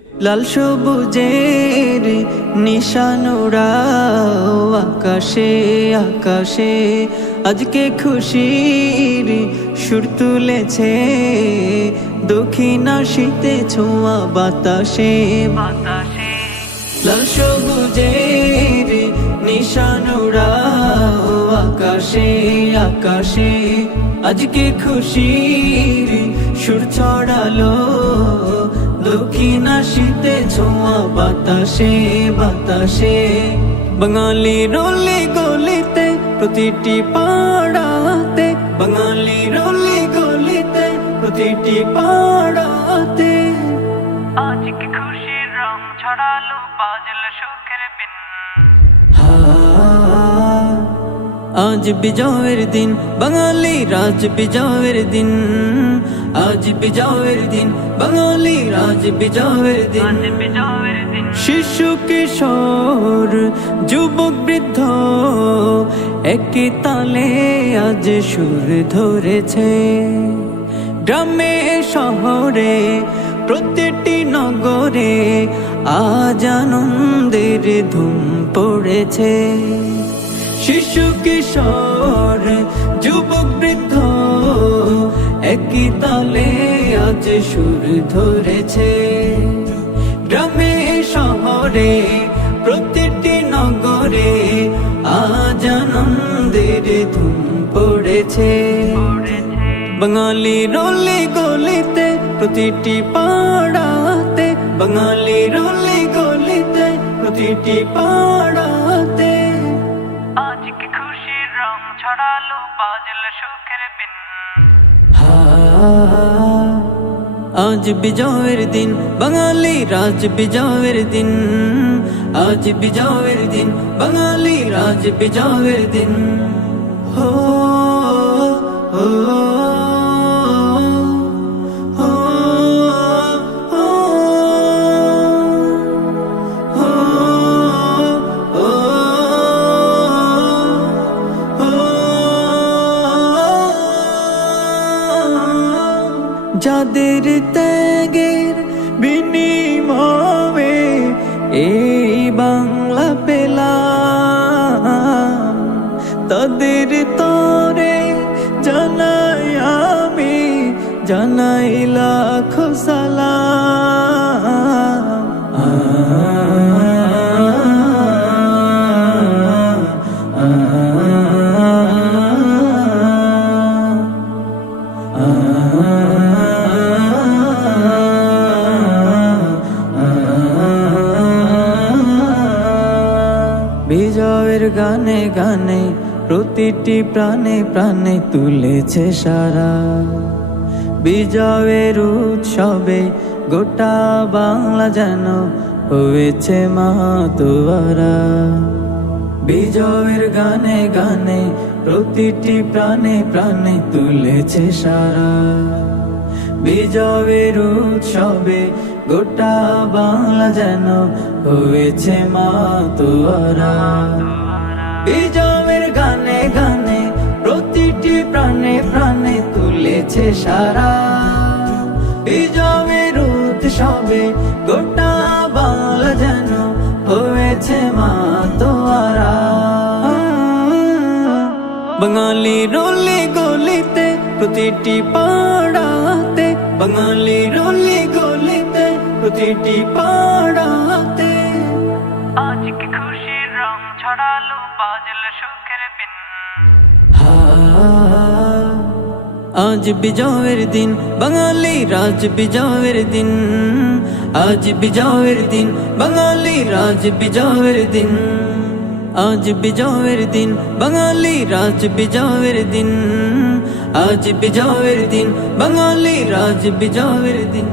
লাল সবুজের নিশানুরাও আকাশে আকাশে আজকে খুশির সুর তুলেছে। দক্ষিণা শীতে ছোঁয়া বাতাসে বাতাসে। লাল সবুজের নিশানুরাও আকাশে আকাশে আজকে খুশির সুর ছড়ালো। দক্ষিণা শীতে ছোঁয়া বাতাসে বাতাসে। বাঙালির অলি গলিতে প্রতিটি পাড়াতে, বাঙালির অলি গলিতে প্রতিটি পাড়াতে আজকে খুশির রং ছড়ালো, বাজলো সুখের বিন। আজ বিজয়ের দিন, বাঙালি রাজ বিজয়ের দিন। আজ বিজয়ের দিন, বাঙালি রাজ বিজয়ের দিন। আজ বিজয়ের দিন, শিশু কিশোর যুবক বৃদ্ধ একই তালে আজ সুর ধরেছে। গ্রামে শহরে প্রতিটি নগরে আজ আনন্দের ধুম পড়েছে। শিশু কিশোর যুবক বৃদ্ধ একই তালে আজ সুর ধরেছে। গ্রামে শহরে প্রতিটি নগরে আজ আনন্দের ধুম পড়েছে। বাঙালির অলি গলিতে প্রতিটি পাড়াতে, বাঙালির অলি গলিতে প্রতিটি পাড়াতে আজকে খুশির রং ছড়ালো, বাজলো সুখের বিন। আজ বিজয়ের দিন, বাঙালি রাজ বিজয়ের দিন। আজ বিজয়ের দিন, বাঙালি রাজ বিজয়ের দিন। হো হো হো যাদের ত্যাগের বিনিময়ে এই বাংলা পেলাম, তাদের তরে জানাই আমি, জানাই লাখো সালাম। বিজয়ের গানে গানে প্রতিটি প্রাণে প্রাণে তুলেছে সারা। বিজয়ের উৎসবে গোটা বাংলা যেন হয়েছে মাতোয়ারা। বিজয়ের গানে গানে প্রতিটি প্রাণে প্রাণে তুলেছে সারা। বিজয়ের উৎসবে গোটা বাংলা যেন হয়েছে মাতোয়ারা। বিজয়ের গানে গানে প্রতিটি প্রাণে প্রাণে তুলেছে সারা। বিজয়ের উৎসবে গোটা বাংলা যেন হয়েছে মাতোয়ারা। বাঙালির অলি গলিতে প্রতিটি পাড়াতে, বাঙালির অলি গলিতে প্রতিটি পাড়াতে আজকে খুশির রং ছড়ালো, বাজলো সুখের বিন। আজ বিজয়ের দিন, বাঙালি রাজ বিজয়ের দিন। আজ বিজয়ের দিন, বাঙালি রাজ বিজয়ের দিন। আজ বিজয়ের দিন, বাঙালি রাজ বিজয়ের দিন। আজ বিজয়ের দিন, বাঙালি রাজ বিজয়ের দিন।